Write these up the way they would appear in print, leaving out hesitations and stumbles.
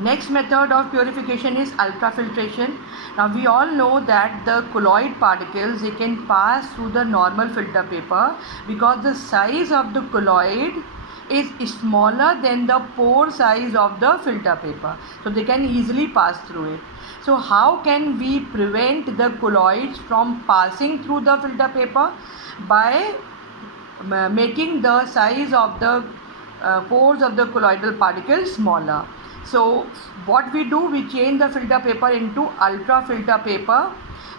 Next method of purification is ultrafiltration. Now we all know that the colloid particles, they can pass through the normal filter paper because the size of the colloid is smaller than the pore size of the filter paper, so they can easily pass through it. So how can we prevent the colloids from passing through the filter paper? By making the size of the pores of the colloidal particles smaller. So what we do, we change the filter paper into ultra filter paper,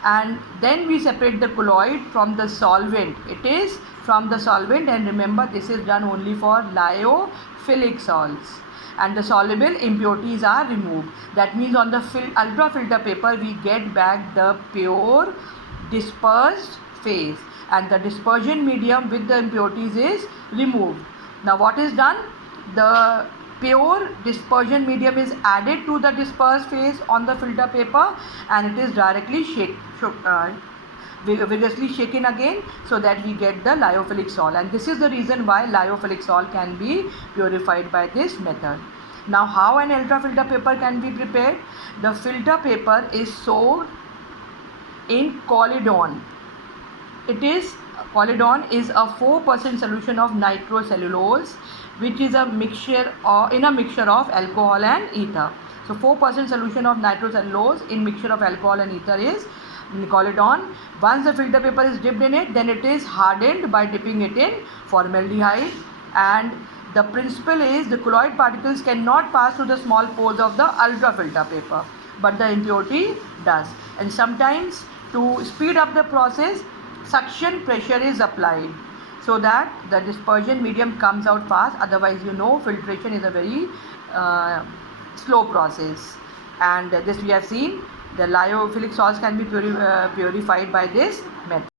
and then we separate the colloid from the solvent. It is from the solvent, and remember, this is done only for lyophilic salts, and the soluble impurities are removed. That means on the ultra filter paper we get back the pure dispersed phase, and the dispersion medium with the impurities is removed. Now what is done? The pure dispersion medium is added to the dispersed phase on the filter paper, and it is directly vigorously shaken again, so that we get the lyophilic salt, and this is the reason why lyophilic salt can be purified by this method. Now how an ultrafilter paper can be prepared? The filter paper is soaked in Collidone. Collidone is a 4% solution of nitrocellulose, which is a mixture of alcohol and ether. So 4% solution of nitrocellulose in mixture of alcohol and ether is Collidone. Once the filter paper is dipped in it, then it is hardened by dipping it in formaldehyde, and the principle is the colloid particles cannot pass through the small pores of the ultrafilter paper, but the impurity does. And sometimes, to speed up the process, suction pressure is applied so that the dispersion medium comes out fast. Otherwise, filtration is a very slow process. And this we have seen, the lyophilic salts can be purified by this method.